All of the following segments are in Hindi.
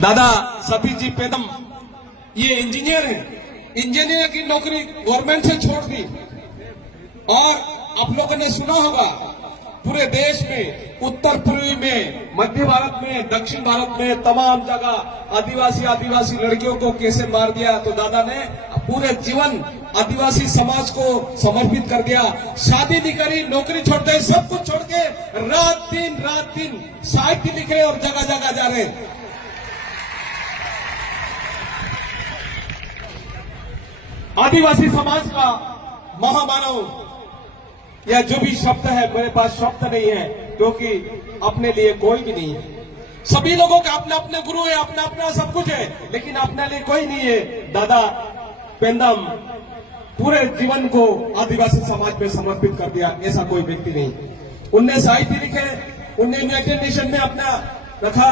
दादा सती जी पेदम ये इंजीनियर हैं। इंजीनियर की नौकरी गवर्नमेंट से छोड़ दी और आप लोगों ने सुना होगा पूरे देश में, उत्तर पूर्वी में, मध्य भारत में, दक्षिण भारत में तमाम जगह आदिवासी लड़कियों को कैसे मार दिया। तो दादा ने पूरे जीवन आदिवासी समाज को समर्पित कर दिया। शादी नहीं करी, नौकरी छोड़ दे, सब कुछ छोड़ के रात दिन साहित्य लिखे और जगह जगह जा रहे। आदिवासी समाज का महामानव या जो भी शब्द है, मेरे पास शब्द नहीं है क्योंकि अपने लिए कोई भी नहीं है। सभी लोगों का अपना अपने गुरु है, अपना अपना सब कुछ है, लेकिन अपने लिए कोई नहीं है। दादा पेंदम पूरे जीवन को आदिवासी समाज में समर्पित कर दिया, ऐसा कोई व्यक्ति नहीं। उनने साहित्य लिखे, उनने यूनाइटेड नेशन में अपना रखा,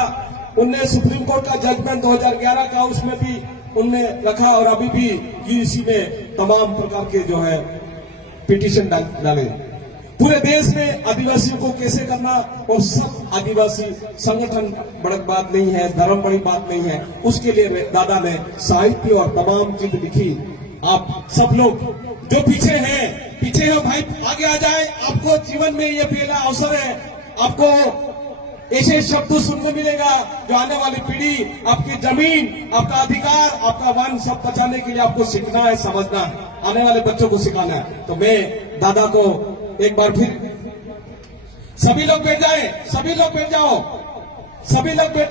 उनने सुप्रीम कोर्ट का जजमेंट 2011 का उसमें भी उनने रखा और अभी भी यूसी में तमाम प्रकार के जो है पिटीशन डाले। पूरे देश में आदिवासियों को कैसे करना, और सब आदिवासी संगठन बड़ी बात नहीं है, धर्म बड़ी बात नहीं है, उसके लिए दादा ने साहित्य और तमाम चीज लिखी। आप सब लोग जो पीछे हैं भाई आगे आ जाए। आपको जीवन में ये पहला अवसर है, आपको ऐसे शब्द सुनने मिलेगा जो आने वाली पीढ़ी, आपकी जमीन, आपका अधिकार, आपका वन सब बचाने के लिए आपको सीखना है, समझना है, आने वाले बच्चों को सिखाना है। तो मैं दादा को एक बार फिर सभी लोग बैठ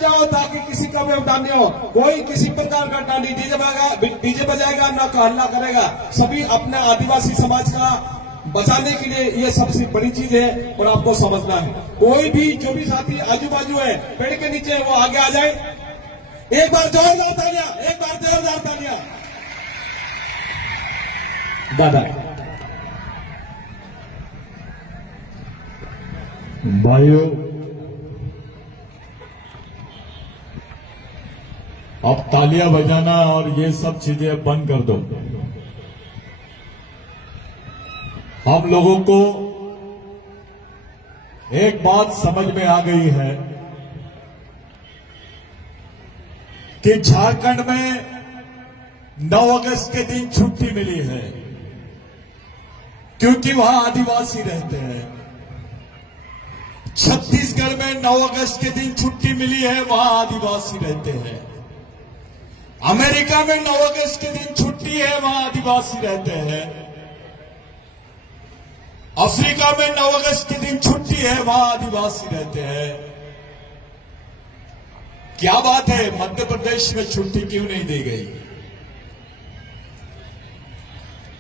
जाओ ताकि किसी का व्यवधान नहीं हो। कोई किसी प्रकार का ना डीजे बजाएगा ना हल्ला करेगा। सभी अपने आदिवासी समाज का बचाने के लिए ये सबसे बड़ी चीज है और आपको समझना है। कोई भी जो भी साथी आजू बाजू है पेड़ के नीचे, वो आगे आ जाए। एक बार जोरदार तालियां। दादा भाइयों, अब तालियां बजाना और ये सब चीजें बंद कर दो। हम लोगों को एक बात समझ में आ गई है कि झारखंड में 9 अगस्त के दिन छुट्टी मिली है क्योंकि वहां आदिवासी रहते हैं। छत्तीसगढ़ में 9 अगस्त के दिन छुट्टी मिली है, वहां आदिवासी रहते हैं। अमेरिका में 9 अगस्त के दिन छुट्टी है, वहां आदिवासी रहते हैं। अफ्रीका में 9 अगस्त के दिन छुट्टी है, वहां आदिवासी रहते हैं। क्या बात है, मध्य प्रदेश में छुट्टी क्यों नहीं दी गई?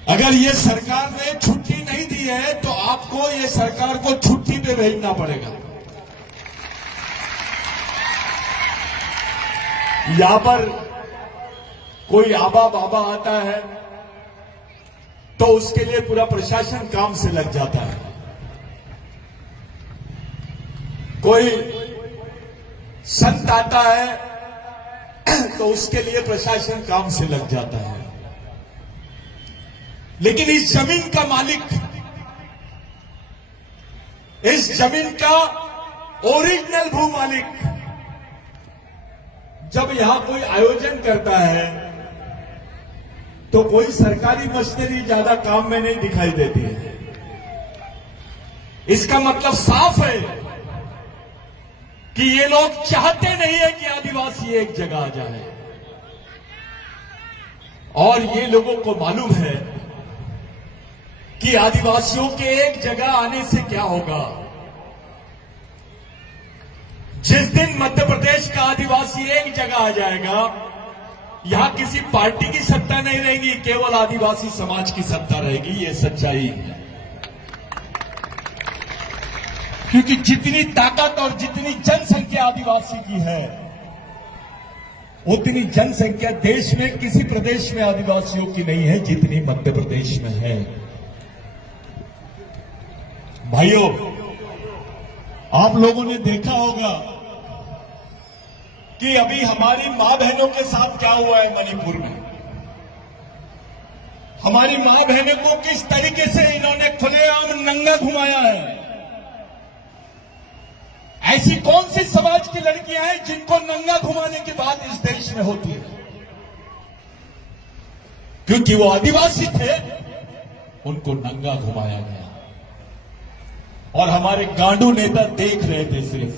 अगर ये सरकार ने छुट्टी नहीं दी है तो आपको ये सरकार को छुट्टी पे भेजना पड़ेगा। यहां पर कोई आबा बाबा आता है तो उसके लिए पूरा प्रशासन काम से लग जाता है। कोई संत आता है तो उसके लिए प्रशासन काम से लग जाता है। लेकिन इस जमीन का मालिक, इस जमीन का ओरिजिनल भू मालिक जब यहां कोई आयोजन करता है तो कोई सरकारी मशीनरी ज्यादा काम में नहीं दिखाई देती है। इसका मतलब साफ है कि ये लोग चाहते नहीं है कि आदिवासी एक जगह आ जाए। और ये लोगों को मालूम है कि आदिवासियों के एक जगह आने से क्या होगा। जिस दिन मध्य प्रदेश का आदिवासी एक जगह आ जाएगा, यहां किसी पार्टी की सत्ता नहीं रहेगी, केवल आदिवासी समाज की सत्ता रहेगी। ये सच्चाई है, क्योंकि जितनी ताकत और जितनी जनसंख्या आदिवासी की है, उतनी जनसंख्या देश में किसी प्रदेश में आदिवासियों की नहीं है जितनी मध्य प्रदेश में है। भाइयों, आप लोगों ने देखा होगा कि अभी हमारी मां बहनों के साथ क्या हुआ है मणिपुर में। हमारी मां बहनों को किस तरीके से इन्होंने खुलेआम नंगा घुमाया है। ऐसी कौन सी समाज की लड़कियां हैं जिनको नंगा घुमाने के बाद इस में होती है, क्योंकि वो आदिवासी थे, उनको नंगा घुमाया गया और हमारे गांडू नेता देख रहे थे। सिर्फ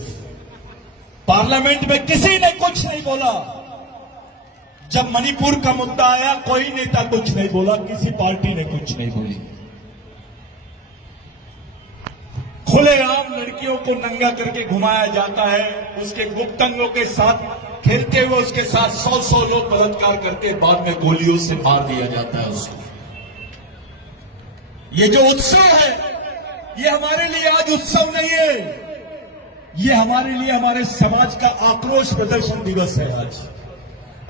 पार्लियामेंट में किसी ने कुछ नहीं बोला। जब मणिपुर का मुद्दा आया, कोई नेता कुछ नहीं बोला, किसी पार्टी ने कुछ नहीं बोली। खुलेआम लड़कियों को नंगा करके घुमाया जाता है, उसके गुप्तांगों के साथ खेलते हुए उसके साथ 100 लोग बलात्कार करके बाद में गोलियों से मार दिया जाता है उसको। ये जो उत्सव है, ये हमारे लिए आज उत्सव नहीं है, ये हमारे लिए हमारे समाज का आक्रोश प्रदर्शन दिवस है।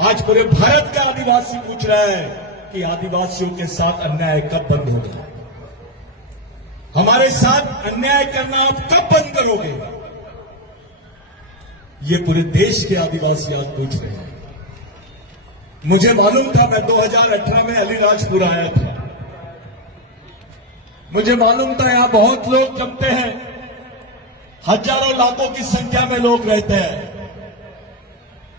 आज पूरे भारत का आदिवासी पूछ रहा है कि आदिवासियों के साथ अन्याय कब बंद होगा? हमारे साथ अन्याय करना आप कब बंद करोगे? ये पूरे देश के आदिवासी आज पूछ रहे हैं। मुझे मालूम था, मैं 2018 में अलीराजपुर आया था, मुझे मालूम था यहां बहुत लोग जमते हैं, हजारों लाखों की संख्या में लोग रहते हैं।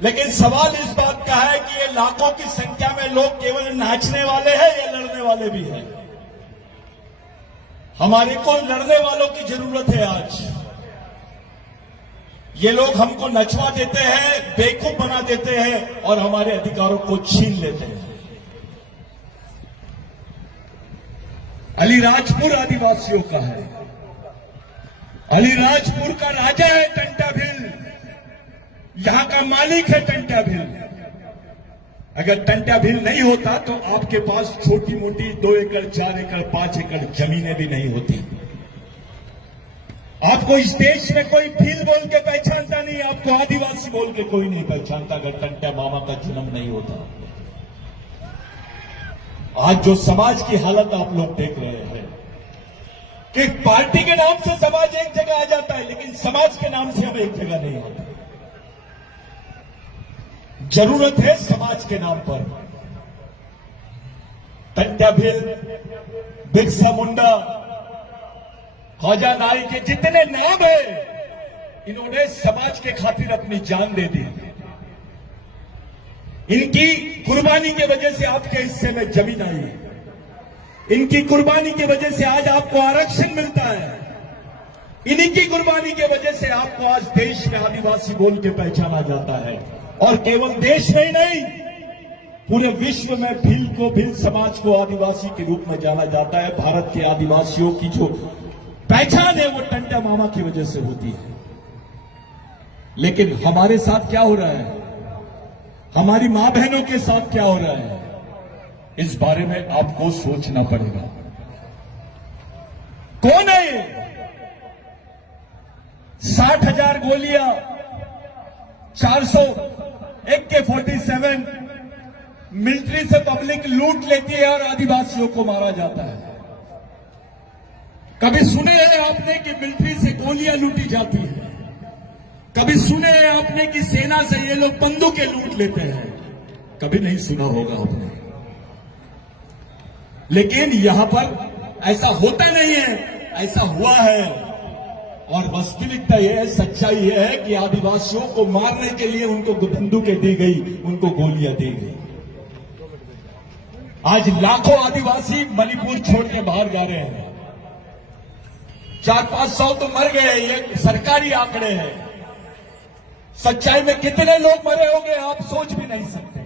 लेकिन सवाल इस बात का है कि ये लाखों की संख्या में लोग केवल नाचने वाले हैं या लड़ने वाले भी हैं? हमारे को लड़ने वालों की जरूरत है। आज ये लोग हमको नचवा देते हैं, बेवकूफ बना देते हैं और हमारे अधिकारों को छीन लेते हैं। अलीराजपुर आदिवासियों का है, अलीराजपुर का राजा है टंटा भील, यहां का मालिक है टंटा भील। अगर टंटा भील नहीं होता तो आपके पास छोटी मोटी 2 एकड़ 4 एकड़ 5 एकड़ जमीनें भी नहीं होती। आपको इस देश में कोई भील बोल के पहचानता नहीं, आपको आदिवासी बोल के कोई नहीं पहचानता अगर टंटा मामा का जन्म नहीं होता। आज जो समाज की हालत आप लोग देख रहे हैं कि पार्टी के नाम से समाज एक जगह आ जाता है, लेकिन समाज के नाम से हम एक जगह नहीं आते। जरूरत है समाज के नाम पर। टंटा भील, बिरसा मुंडा, ख्वाजा नाई के जितने नाम है, इन्होंने समाज के खातिर अपनी जान दे दी। इनकी कुर्बानी की वजह से आपके हिस्से में जमीन आई है, इनकी कुर्बानी की वजह से आज आपको आरक्षण मिलता है, इन्हीं की कुर्बानी की वजह से आपको आज देश में आदिवासी बोल के पहचाना जाता है। और केवल देश में ही नहीं, पूरे विश्व में भील समाज को आदिवासी के रूप में जाना जाता है। भारत के आदिवासियों की जो पहचान है वो टंटा मामा की वजह से होती है। लेकिन हमारे साथ क्या हो रहा है, हमारी मां बहनों के साथ क्या हो रहा है, इस बारे में आपको सोचना पड़ेगा। कौन है ये? 60,000 गोलियां, 400 AK-47 मिलिट्री से पब्लिक लूट लेती है और आदिवासियों को मारा जाता है। कभी सुने हैं आपने कि मिलिट्री से गोलियां लूटी जाती है? कभी सुने हैं आपने कि सेना से ये लोग बंदूकें लूट लेते हैं? कभी नहीं सुना होगा आपने। लेकिन यहां पर ऐसा होता नहीं है, ऐसा हुआ है। और वास्तविकता यह है, सच्चाई यह है कि आदिवासियों को मारने के लिए उनको बंदूकें दी गई, उनको गोलियां दी गई। आज लाखों आदिवासी मणिपुर छोड़ के बाहर जा रहे हैं। 400-500 तो मर गए, ये सरकारी आंकड़े हैं। सच्चाई में कितने लोग मरे होंगे आप सोच भी नहीं सकते।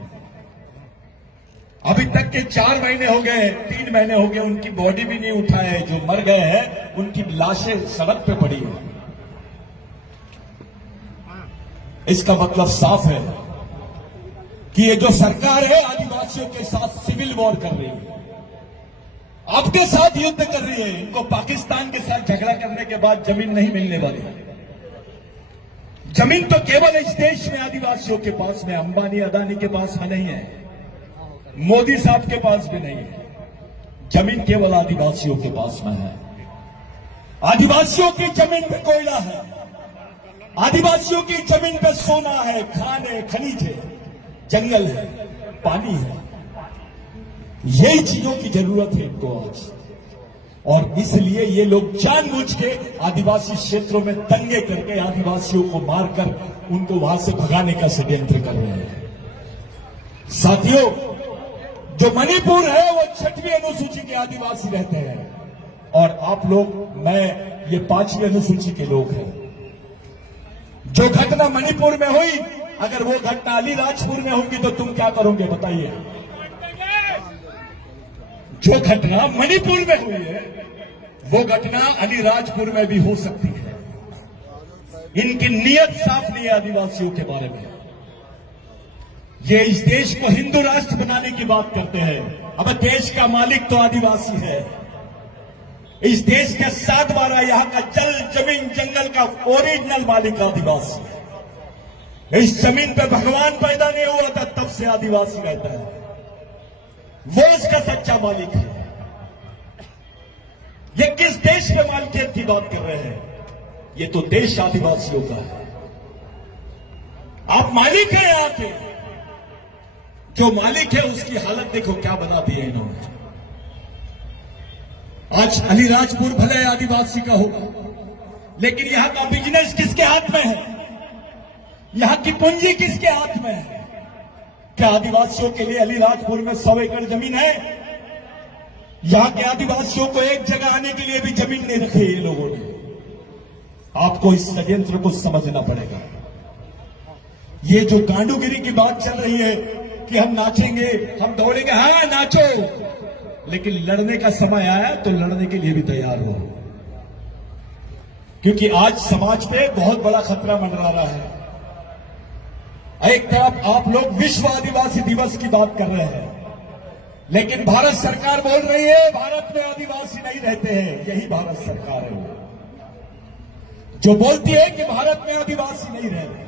अभी तक के 4 महीने हो गए, 3 महीने हो गए, उनकी बॉडी भी नहीं उठा है। जो मर गए हैं उनकी लाशें सड़क पे पड़ी है। इसका मतलब साफ है कि ये जो सरकार है आदिवासियों के साथ सिविल वॉर कर रही है, आपके साथ युद्ध कर रही है। इनको पाकिस्तान के साथ झगड़ा करने के बाद जमीन नहीं मिलने वाली। जमीन तो केवल इस देश में आदिवासियों के पास में, अंबानी अदानी के पास नहीं है, मोदी साहब के पास भी नहीं है। जमीन केवल आदिवासियों के पास में है। आदिवासियों की जमीन पे कोयला है, आदिवासियों की जमीन पे सोना है, खान है, खनिज है, जंगल है, पानी है। यही चीजों की जरूरत है इनको आज। और इसलिए ये लोग जानबूझ के आदिवासी क्षेत्रों में दंगे करके आदिवासियों को मारकर उनको वहां से भगाने का षड्यंत्र कर रहे हैं। साथियों, जो मणिपुर है वो 6वीं अनुसूची के आदिवासी रहते हैं और आप लोग, मैं, ये 5वीं अनुसूची के लोग हैं। जो घटना मणिपुर में हुई, अगर वो घटना अलीराजपुर में होगी तो तुम क्या करोगे बताइए। जो घटना मणिपुर में हुई है वो घटना अलीराजपुर में भी हो सकती है। इनकी नीयत साफ नहीं है आदिवासियों के बारे में। ये इस देश को हिंदू राष्ट्र बनाने की बात करते हैं। अब देश का मालिक तो आदिवासी है। इस देश के 7/12 यहां का जल, जमीन, जंगल का ओरिजिनल मालिक आदिवासी है। इस जमीन पे भगवान पैदा नहीं हुआ था तब से आदिवासी रहता है, वो इसका सच्चा मालिक है। ये किस देश में मालिकियत की बात कर रहे हैं? ये तो देश आदिवासियों का है। आप मालिक हैं यहां के, जो मालिक है उसकी हालत देखो क्या बना दी है इन्होंने। आज अलीराजपुर भले आदिवासी का होगा, लेकिन यहां का बिजनेस किसके हाथ में है? यहां की पूंजी किसके हाथ में है? क्या आदिवासियों के लिए अलीराजपुर में 100 एकड़ जमीन है? यहां के आदिवासियों को एक जगह आने के लिए भी जमीन नहीं रखी ये लोगों ने। आपको इस षड्यंत्र को समझना पड़ेगा। ये जो गांडूगिरी की बात चल रही है कि हम नाचेंगे, हम दौड़ेंगे, हाँ नाचो, लेकिन लड़ने का समय आया तो लड़ने के लिए भी तैयार हो, क्योंकि आज समाज पे बहुत बड़ा खतरा मंडरा रहा है। एक तरफ आप लोग विश्व आदिवासी दिवस की बात कर रहे हैं, लेकिन भारत सरकार बोल रही है भारत में आदिवासी नहीं रहते हैं। यही भारत सरकार है जो बोलती है कि भारत में आदिवासी नहीं रह रहे।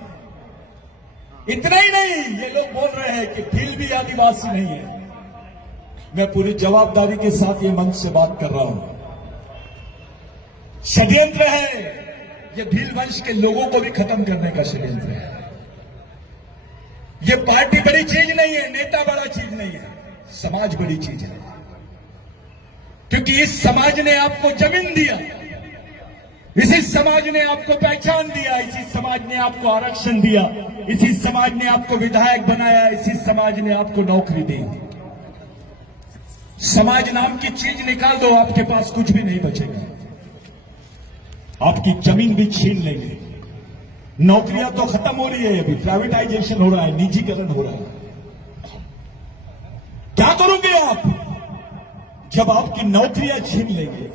इतना ही नहीं, ये लोग बोल रहे हैं कि भील भी आदिवासी नहीं है। मैं पूरी जवाबदारी के साथ ये मंच से बात कर रहा हूं। षड्यंत्र है, ये भील वंश के लोगों को भी खत्म करने का षड्यंत्र है। ये पार्टी बड़ी चीज नहीं है, नेता बड़ा चीज नहीं है, समाज बड़ी चीज है। क्योंकि इस समाज ने आपको जमीन दिया, इसी समाज ने आपको पहचान दिया, इसी समाज ने आपको आरक्षण दिया, इसी समाज ने आपको विधायक बनाया, इसी समाज ने आपको नौकरी दी। समाज नाम की चीज निकाल दो, आपके पास कुछ भी नहीं बचेगा। आपकी जमीन भी छीन लेंगे। नौकरियां तो खत्म हो रही है, अभी प्राइवेटाइजेशन हो रहा है, निजीकरण हो रहा है। क्या करोगे आप जब आपकी नौकरियां छीन लेंगे,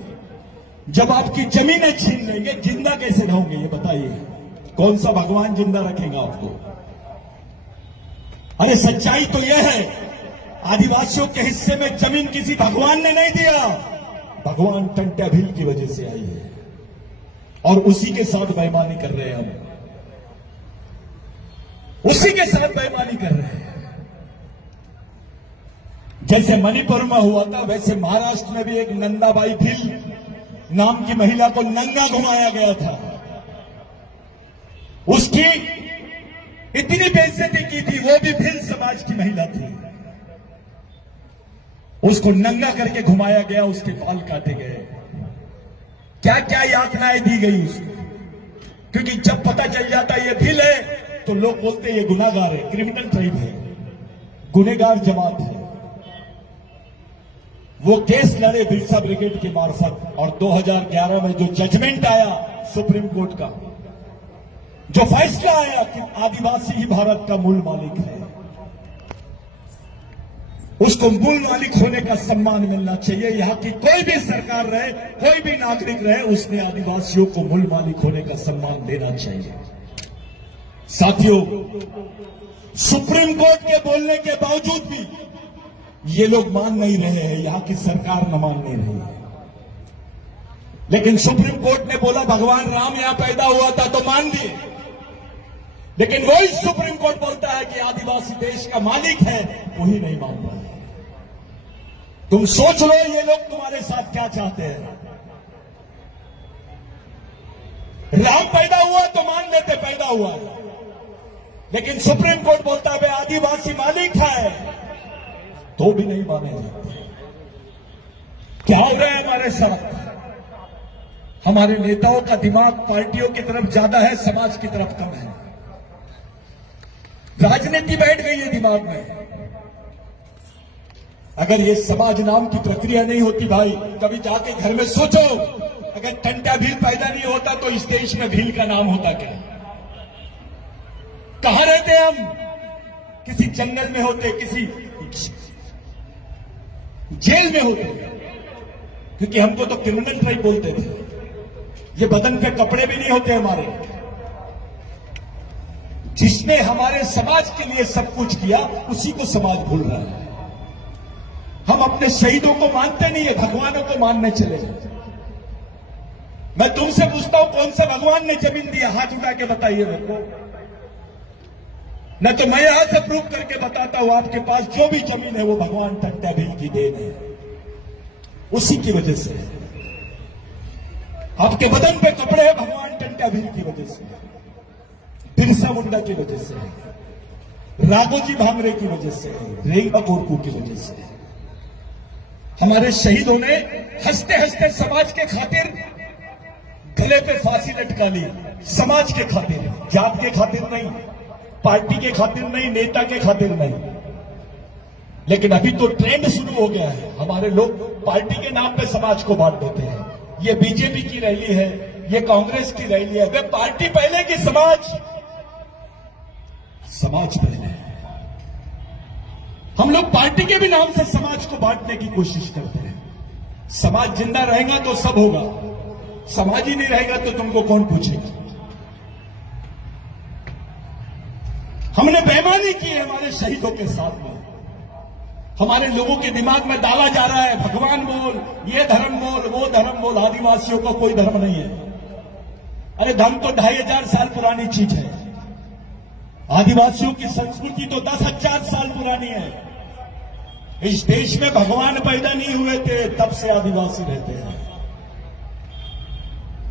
जब आपकी जमीनें छीन लेंगे? जिंदा कैसे रहोगे ये बताइए? कौन सा भगवान जिंदा रखेगा आपको? अरे सच्चाई तो यह है, आदिवासियों के हिस्से में जमीन किसी भगवान ने नहीं दिया, भगवान टंट्या भील की वजह से आई है और उसी के साथ बेईमानी कर रहे हैं हम, उसी के साथ बेईमानी कर रहे हैं। जैसे मणिपुर में हुआ था, वैसे महाराष्ट्र में भी एक नंदाबाई भील नाम की महिला को नंगा घुमाया गया था। उसकी इतनी बेइज्जती की थी, वो भी भील समाज की महिला थी। उसको नंगा करके घुमाया गया, उसके बाल काटे गए, क्या क्या यातनाएं दी गई उसको। क्योंकि जब पता चल जाता ये भील है तो लोग बोलते ये गुनाहगार है, क्रिमिनल ट्राइब है, गुनेगार जमात है। वो केस लड़े बिरसा ब्रिगेड के मार्फत, और 2011 में जो जजमेंट आया सुप्रीम कोर्ट का, जो फैसला आया कि आदिवासी ही भारत का मूल मालिक है, उसको मूल मालिक होने का सम्मान मिलना चाहिए। यहां की कोई भी सरकार रहे, कोई भी नागरिक रहे, उसने आदिवासियों को मूल मालिक होने का सम्मान देना चाहिए। साथियों, सुप्रीम कोर्ट के बोलने के बावजूद भी ये लोग मान नहीं रहे हैं, यहां की सरकार न मान नहीं रही है। लेकिन सुप्रीम कोर्ट ने बोला भगवान राम यहां पैदा हुआ था तो मान दिए, लेकिन वही सुप्रीम कोर्ट बोलता है कि आदिवासी देश का मालिक है, वही नहीं मान रहा है। तुम सोच लो ये लोग तुम्हारे साथ क्या चाहते हैं। राम पैदा हुआ तो मान लेते पैदा हुआ, लेकिन सुप्रीम कोर्ट बोलता है आदिवासी मालिक है, तो भी नहीं माने जाते। क्या हो रहा है हमारे साथ? हमारे नेताओं का दिमाग पार्टियों की तरफ ज्यादा है, समाज की तरफ कम है। राजनीति बैठ गई है दिमाग में। अगर ये समाज नाम की प्रक्रिया नहीं होती भाई, कभी जाके घर में सोचो, अगर टंटा भील पैदा नहीं होता तो इस देश में भील का नाम होता क्या? कहां रहते हम? किसी जंगल में होते, किसी जेल में होते, क्योंकि हमको तो क्रिमिनल ट्राइब बोलते थे। ये बदन पे कपड़े भी नहीं होते हमारे। जिसने हमारे समाज के लिए सब कुछ किया उसी को समाज भूल रहा है। हम अपने शहीदों को मानते नहीं है, भगवानों को मानने चले जाते। मैं तुमसे पूछता हूं, कौन सा भगवान ने जमीन दिया? हाथ उठा के बताइए मेरे को। न तो मैं यहां से प्रूव करके बताता हूं, आपके पास जो भी जमीन है वो भगवान टंटा भील की देन है, उसी की वजह से। आपके बदन पे कपड़े हैं, भगवान टंटा भील की वजह से, बिरसा मुंडा की वजह से, राघोजी भांगरे की वजह से, रेखा कोरकू की वजह से। हमारे शहीदों ने हंसते हंसते समाज के खातिर गले पे फांसी लटका ली। समाज के खातिर, जात के खातिर नहीं, पार्टी के खातिर नहीं, नेता के खातिर नहीं। लेकिन अभी तो ट्रेंड शुरू हो गया है, हमारे लोग पार्टी के नाम पे समाज को बांट देते हैं। ये बीजेपी की रैली है, ये कांग्रेस की रैली है। वे पार्टी पहले की समाज पहले। हम लोग पार्टी के भी नाम से समाज को बांटने की कोशिश करते हैं। समाज जिंदा रहेगा तो सब होगा, समाज ही नहीं रहेगा तो तुमको कौन पूछेगा? हमने बेईमानी की है हमारे शहीदों के साथ में। हमारे लोगों के दिमाग में डाला जा रहा है, भगवान बोल, ये धर्म बोल, वो धर्म बोल। आदिवासियों का कोई धर्म नहीं है। अरे धर्म तो 2500 साल पुरानी चीज है। आदिवासियों की संस्कृति तो 10,000 साल पुरानी है। इस देश में भगवान पैदा नहीं हुए थे, तब से आदिवासी रहते हैं।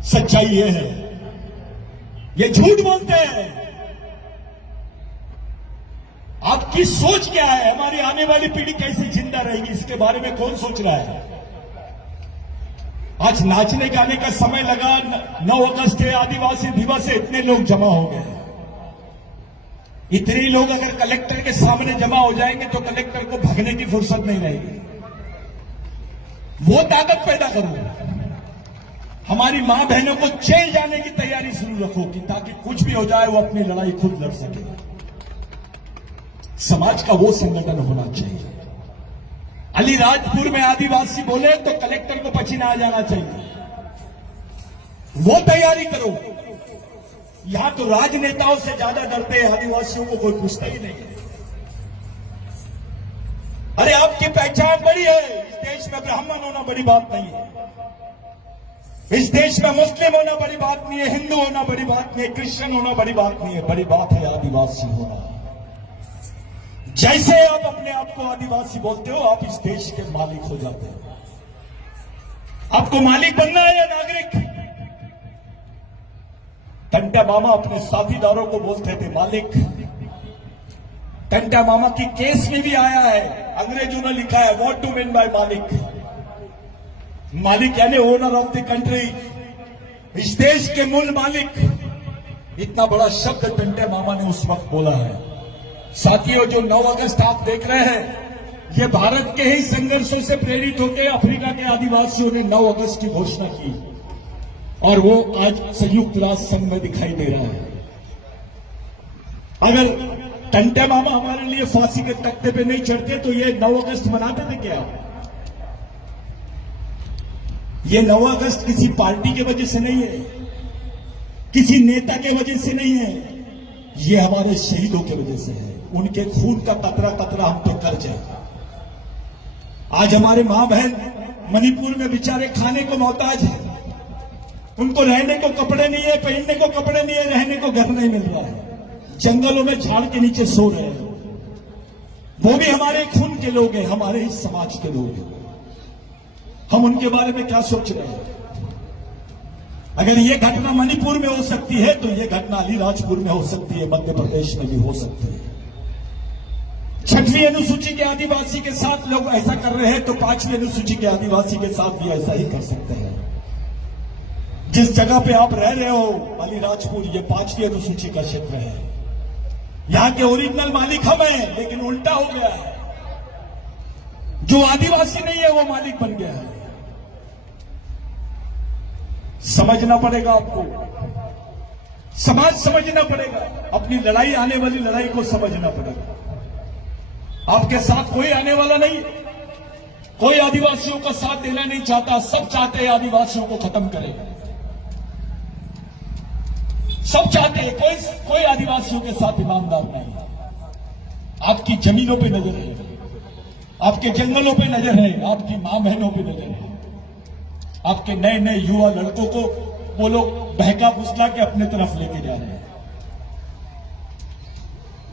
सच्चाई ये है, ये झूठ बोलते हैं। आपकी सोच क्या है? हमारी आने वाली पीढ़ी कैसे जिंदा रहेगी, इसके बारे में कौन सोच रहा है? आज नाचने गाने का समय लगा, 9 अगस्त है, आदिवासी दिवस है, इतने लोग जमा हो गए। इतने लोग अगर कलेक्टर के सामने जमा हो जाएंगे तो कलेक्टर को भगने की फुर्सत नहीं रहेगी। वो ताकत पैदा करो। हमारी मां बहनों को जेल जाने की तैयारी शुरू रखो कि ताकि कुछ भी हो जाए वो अपनी लड़ाई खुद लड़ सके। समाज का वो संगठन होना चाहिए। अलीराजपुर में आदिवासी बोले तो कलेक्टर को पसीना आ जाना चाहिए। वो तैयारी करो। यहां तो राजनेताओं से ज्यादा डरते हैं, आदिवासियों को कोई पूछता ही नहीं है। अरे आपकी पहचान बड़ी है। इस देश में ब्राह्मण होना बड़ी बात नहीं है। इस देश में मुस्लिम होना बड़ी बात नहीं है, हिंदू होना बड़ी बात नहीं है, क्रिश्चियन होना बड़ी बात नहीं है। बड़ी बात है आदिवासी होना। जैसे आप अपने आप को आदिवासी बोलते हो, आप इस देश के मालिक हो जाते हो। आपको मालिक बनना है या नागरिक? टंटा मामा अपने साथीदारों को बोलते थे मालिक। टंटा मामा की केस में भी आया है, अंग्रेजों ने लिखा है व्हाट टू मीन बाय मालिक। मालिक यानी ओनर ऑफ द कंट्री, इस देश के मूल मालिक। इतना बड़ा शब्द टंटे मामा ने उस वक्त बोला है। साथियों, जो 9 अगस्त आप देख रहे हैं, ये भारत के ही संघर्षों से प्रेरित होकर अफ्रीका के आदिवासियों ने 9 अगस्त की घोषणा की और वो आज संयुक्त राष्ट्र संघ में दिखाई दे रहा है। अगर टंटे मामा हमारे लिए फांसी के तख्ते पे नहीं चढ़ते तो ये 9 अगस्त मनाते थे क्या? ये 9 अगस्त किसी पार्टी की वजह से नहीं है, किसी नेता के वजह से नहीं है, ये हमारे शहीदों की वजह से है। उनके खून का कतरा कतरा हम पे कर्ज है। आज हमारे मां बहन मणिपुर में बेचारे खाने को मोहताज है। उनको रहने को कपड़े नहीं है, पहनने को कपड़े नहीं है, रहने को घर नहीं मिल रहा है। जंगलों में झाड़ के नीचे सो रहे हैं। वो भी हमारे खून के लोग हैं, हमारे ही समाज के लोग हैं। हम उनके बारे में क्या सोच रहे हैं? अगर ये घटना मणिपुर में हो सकती है तो ये घटना अलीराजपुर में हो सकती है, मध्य प्रदेश में भी हो सकती है। 6वीं अनुसूची के आदिवासी के साथ लोग ऐसा कर रहे हैं तो 5वीं अनुसूची के आदिवासी के साथ भी ऐसा ही कर सकते हैं। जिस जगह पे आप रह रहे हो अलीराजपुर, ये 5वीं अनुसूची का क्षेत्र है। यहां के ओरिजिनल मालिक हम हैं, लेकिन उल्टा हो गया है। जो आदिवासी नहीं है वो मालिक बन गया है। समझना पड़ेगा आपको, समाज समझना पड़ेगा, अपनी लड़ाई, आने वाली लड़ाई को समझना पड़ेगा। आपके साथ कोई आने वाला नहीं, कोई आदिवासियों का साथ देना नहीं चाहता। सब चाहते हैं आदिवासियों को खत्म करें, सब चाहते हैं, कोई आदिवासियों के साथ ईमानदार नहीं। आपकी जमीनों पे नजर है, आपके जंगलों पे नजर है, आपकी मां बहनों पे नजर है। आपके नए नए युवा लड़कों को वो लोग बहका फुसला के अपने तरफ लेके जा रहे हैं।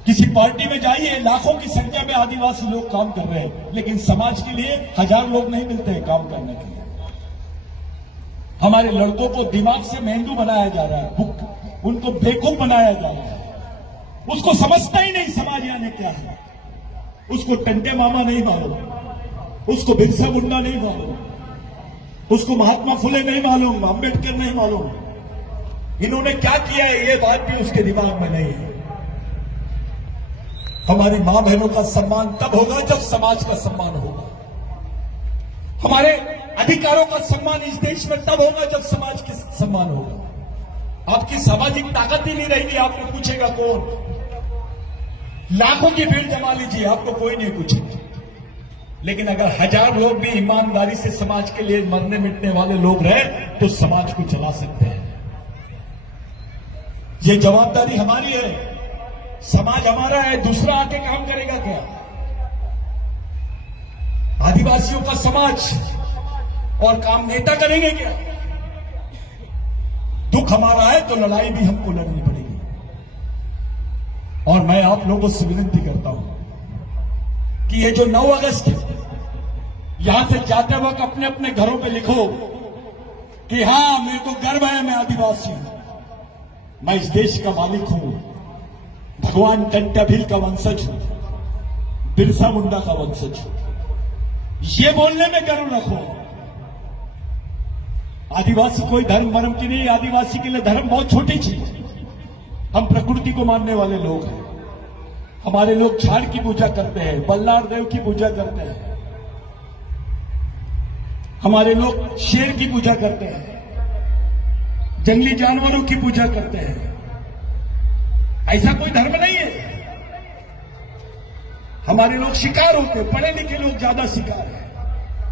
किसी पार्टी में जाइए, लाखों की संख्या में आदिवासी लोग काम कर रहे हैं, लेकिन समाज के लिए 1000 लोग नहीं मिलते हैं काम करने के लिए। हमारे लड़कों को दिमाग से मेंदू बनाया जा रहा है, उनको बेवकूफ बनाया जा रहा है। उसको समझता ही नहीं समाज यानी क्या है। उसको टंटे मामा नहीं मालूम, उसको बिरसा मुंडा नहीं मालूम, उसको महात्मा फुले नहीं मालूम, अंबेडकर नहीं मालूम। इन्होंने क्या किया है ये बात भी उसके दिमाग में नहीं है। हमारी मां बहनों का सम्मान तब होगा जब समाज का सम्मान होगा। हमारे अधिकारों का सम्मान इस देश में तब होगा जब समाज का सम्मान होगा। आपकी सामाजिक ताकत ही नहीं रहेगी। आपको पूछेगा कौन? लाखों की भीड़ जमा लीजिए, आपको कोई नहीं पूछेगा। लेकिन अगर 1000 लोग भी ईमानदारी से समाज के लिए मरने मिटने वाले लोग रहे तो समाज को चला सकते हैं। ये जवाबदारी हमारी है। समाज हमारा है, दूसरा आके काम करेगा क्या? आदिवासियों का समाज और काम नेता करेंगे क्या? दुख हमारा है तो लड़ाई भी हमको लड़नी पड़ेगी। और मैं आप लोगों से विनती करता हूं कि ये जो 9 अगस्त है, यहां से जाते वक्त अपने अपने घरों पे लिखो कि हां, मेरे को गर्व है, मैं आदिवासी हूं, मैं इस देश का मालिक हूं, भगवान टंटा भील का वंशज हूं, बिरसा मुंडा का वंशज हूं। ये बोलने में गर्व रखो। आदिवासी कोई धर्म वर्म की नहीं। आदिवासी के लिए धर्म बहुत छोटी चीज। हम प्रकृति को मानने वाले लोग हैं। हमारे लोग झाड़ की पूजा करते हैं, बल्लार देव की पूजा करते हैं, हमारे लोग शेर की पूजा करते हैं, जंगली जानवरों की पूजा करते हैं। ऐसा कोई धर्म नहीं है। हमारे लोग शिकार होते हैं, पढ़े लिखे लोग ज्यादा शिकार है।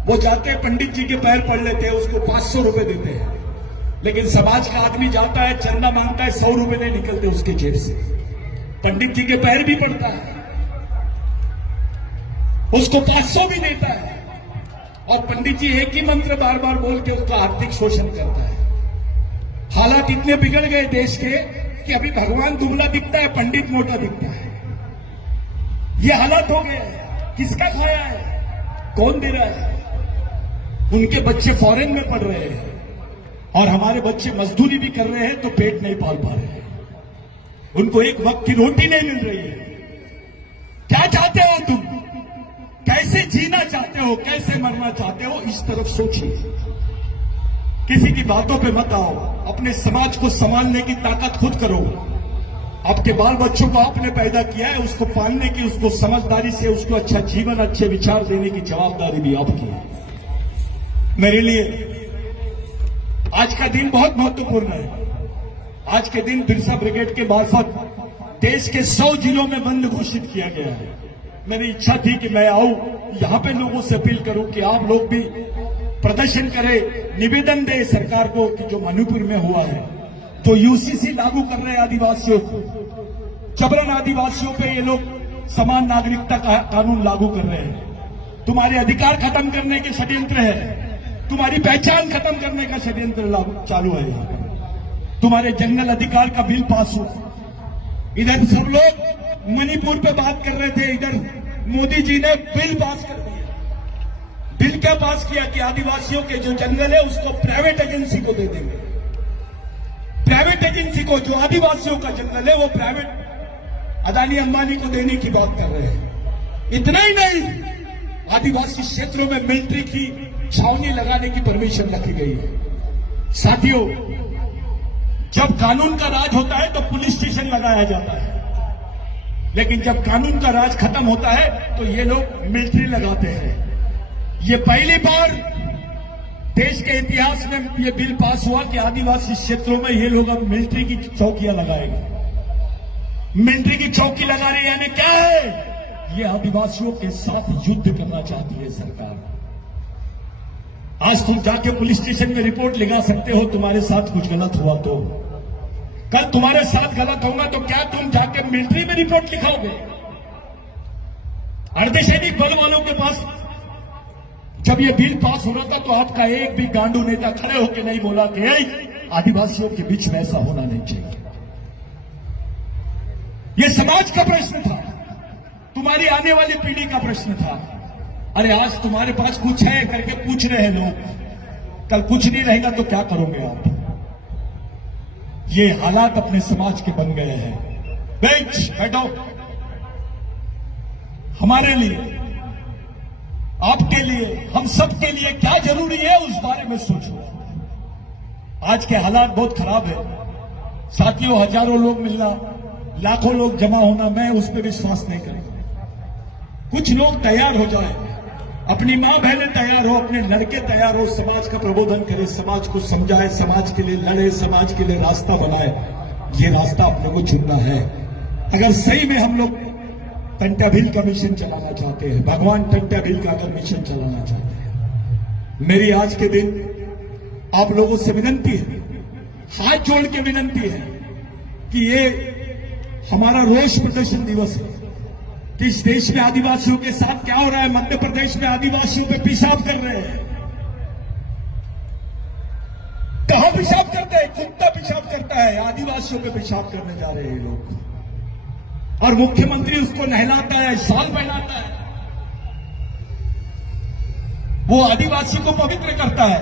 वो जाते हैं पंडित जी के पैर पड़ लेते हैं, उसको 500 रुपए देते हैं। लेकिन समाज का आदमी जाता है, चंदा मांगता है, 100 रुपए नहीं निकलते उसके जेब से। पंडित जी के पैर भी पड़ता है, उसको 500 भी देता है। और पंडित जी एक ही मंत्र बार बार बोल के उसका आर्थिक शोषण करता है। हालात इतने बिगड़ गए देश के कि अभी भगवान दुबला दिखता है, पंडित मोटा दिखता है। ये हालात हो गए। किसका खाया है? कौन दे रहा है? उनके बच्चे फॉरेन में पढ़ रहे हैं और हमारे बच्चे मजदूरी भी कर रहे हैं तो पेट नहीं पाल पा रहे हैं। उनको एक वक्त की रोटी नहीं मिल रही है। क्या चाहते हो तुम? कैसे जीना चाहते हो? कैसे मरना चाहते हो? इस तरफ सोचिए। किसी की बातों पे मत आओ। अपने समाज को संभालने की ताकत खुद करो। आपके बाल बच्चों को आपने पैदा किया है, उसको पालने की, उसको समझदारी से, उसको अच्छा जीवन, अच्छे विचार देने की जवाबदारी भी आपकी है। मेरे लिए आज का दिन बहुत महत्वपूर्ण है। आज के दिन बिरसा ब्रिगेड के मार्फत देश के 100 जिलों में बंद घोषित किया गया है। मेरी इच्छा थी कि मैं आऊं, यहां पे लोगों से अपील करूं कि आप लोग भी प्रदर्शन करें, निवेदन दें सरकार को कि जो मणिपुर में हुआ है तो यूसीसी लागू कर रहे हैं आदिवासियों को, जबरन आदिवासियों पे ये लोग समान नागरिकता का कानून लागू कर रहे हैं। तुम्हारे अधिकार खत्म करने के षड्यंत्र है, तुम्हारी पहचान खत्म करने का षड्यंत्र चालू है। तुम्हारे जंगल अधिकार का बिल पास हुआ। इधर सब लोग मणिपुर पे बात कर रहे थे, इधर मोदी जी ने बिल पास कर दिया। बिल क्या पास किया कि आदिवासियों के जो जंगल है उसको प्राइवेट एजेंसी को दे देंगे। प्राइवेट एजेंसी को, जो आदिवासियों का जंगल है वो प्राइवेट अदानी अंबानी को देने की बात कर रहे हैं। इतना ही नहीं, आदिवासी क्षेत्रों में मिलिट्री की छावनी लगाने की परमिशन रखी गई है। साथियों, जब कानून का राज होता है तो पुलिस स्टेशन लगाया जाता है, लेकिन जब कानून का राज खत्म होता है तो ये लोग मिलिट्री लगाते हैं। ये पहली बार देश के इतिहास में ये बिल पास हुआ कि आदिवासी क्षेत्रों में ये लोग अब मिलिट्री की चौकियां लगाएंगे। मिलिट्री की चौकी लगा रही यानी क्या है? ये आदिवासियों के साथ युद्ध करना चाहती है सरकार। आज तुम जाके पुलिस स्टेशन में रिपोर्ट लिखा सकते हो तुम्हारे साथ कुछ गलत हुआ तो। कल तुम्हारे साथ गलत होगा तो क्या तुम जाके मिलिट्री में रिपोर्ट लिखाओगे? अर्धसैनिक बल वालों के पास जब ये बिल पास हो रहा था तो आपका एक भी गांडू नेता खड़े होकर नहीं बोला कि आदिवासियों के बीच में ऐसा होना नहीं चाहिए। ये समाज का प्रश्न था, तुम्हारी आने वाली पीढ़ी का प्रश्न था। अरे आज तुम्हारे पास कुछ है करके पूछ रहे हैं लोग, कल कुछ नहीं रहेगा तो क्या करोगे आप? ये हालात अपने समाज के बन गए हैं। बैठो। हमारे लिए, आपके लिए, हम सब के लिए क्या जरूरी है उस बारे में सोचो। आज के हालात बहुत खराब है साथियों। हजारों लोग मिलना, लाखों लोग जमा होना, मैं उस पर विश्वास नहीं करूंगा। कुछ लोग तैयार हो जाए, अपनी मां बहनें तैयार हो, अपने लड़के तैयार हो, समाज का प्रबोधन करे, समाज को समझाए, समाज के लिए लड़े, समाज के लिए रास्ता बनाए। ये रास्ता अपने को चुनना है। अगर सही में हम लोग टंट्या भील का मिशन चलाना चाहते हैं, भगवान टंट्या भील का अगर मिशन चलाना चाहते हैं, मेरी आज के दिन आप लोगों से विनंती है, हाथ जोड़ के विनंती है कि ये हमारा रोष प्रदर्शन दिवस है कि इस देश में आदिवासियों के साथ क्या हो रहा है। मध्य प्रदेश में आदिवासियों पे पेशाब कर रहे हैं। कहां पेशाब करते हैं? कुत्ता पेशाब करता है, आदिवासियों पे पेशाब करने जा रहे हैं लोग। और मुख्यमंत्री उसको नहलाता है, शाल पहनाता है, वो आदिवासी को पवित्र करता है।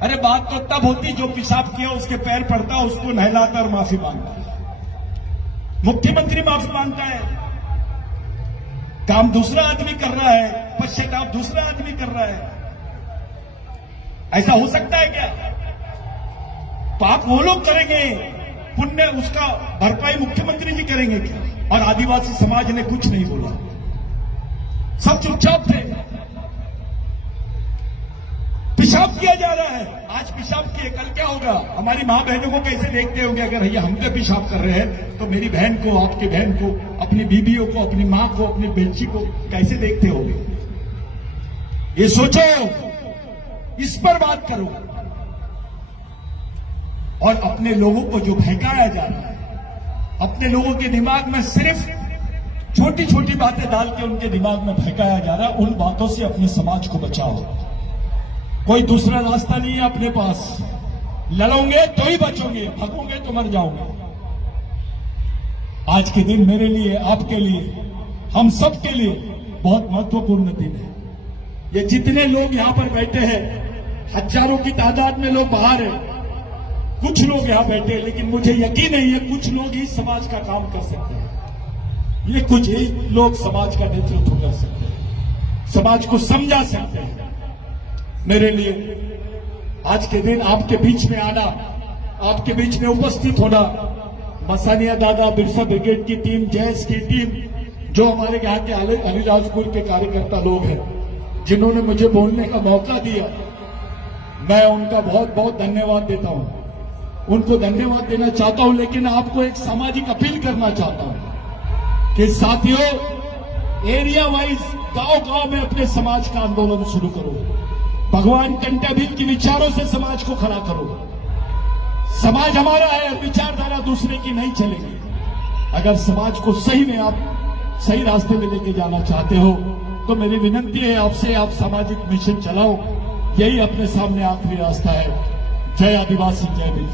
अरे बात तो तब होती जो पेशाब किया उसके पैर पड़ता, उसको नहलाता और माफी मांगता। मुख्यमंत्री माफी मांगता है, काम दूसरा आदमी कर रहा है, पश्चाताप दूसरा आदमी कर रहा है। ऐसा हो सकता है क्या? पाप वो लोग करेंगे, पुण्य उसका भरपाई मुख्यमंत्री जी करेंगे क्या? और आदिवासी समाज ने कुछ नहीं बोला, सब चुपचाप थे। पेशाब किया जा रहा है, आज पेशाब किए, कल क्या होगा? हमारी मां बहनों को कैसे देखते होंगे? अगर ये हम पे पेशाब कर रहे हैं तो मेरी बहन को, आपकी बहन को, अपनी बीबियों को, अपनी मां को, अपनी बेटी को कैसे देखते होंगे? ये सोचो, इस पर बात करो। और अपने लोगों को जो भड़काया जा रहा है, अपने लोगों के दिमाग में सिर्फ छोटी छोटी बातें डाल के उनके दिमाग में भड़काया जा रहा है, उन बातों से अपने समाज को बचाओ। कोई दूसरा रास्ता नहीं है अपने पास। लड़ोगे तो ही बचोगे, भागोगे तो मर जाओगे। आज के दिन मेरे लिए, आपके लिए, हम सब के लिए बहुत महत्वपूर्ण दिन है। ये जितने लोग यहां पर बैठे हैं, हजारों की तादाद में लोग बाहर हैं, कुछ लोग यहां बैठे हैं, लेकिन मुझे यकीन नहीं है कुछ लोग ही समाज का काम कर सकते हैं। ये कुछ ही लोग समाज का नेतृत्व कर सकते हैं, समाज को समझा सकते हैं। मेरे लिए आज के दिन आपके बीच में आना, आपके बीच में उपस्थित होना, मसानिया दादा बिरसा ब्रिगेड की टीम, जैस की टीम, जो हमारे यहाँ के अलीराजपुर के कार्यकर्ता लोग हैं, जिन्होंने मुझे बोलने का मौका दिया, मैं उनका बहुत बहुत धन्यवाद देता हूं। उनको धन्यवाद देना चाहता हूं, लेकिन आपको एक सामाजिक अपील करना चाहता हूं कि साथियों, एरिया वाइज गांव-गांव में अपने समाज का आंदोलन शुरू करो। भगवान टंट्या भील के विचारों से समाज को खड़ा करो। समाज हमारा है, विचारधारा दूसरे की नहीं चलेगी। अगर समाज को सही में आप सही रास्ते में लेके जाना चाहते हो तो मेरी विनंती है आपसे, आप सामाजिक मिशन चलाओ। यही अपने सामने आखिरी रास्ता है। जय आदिवासी, जय भील।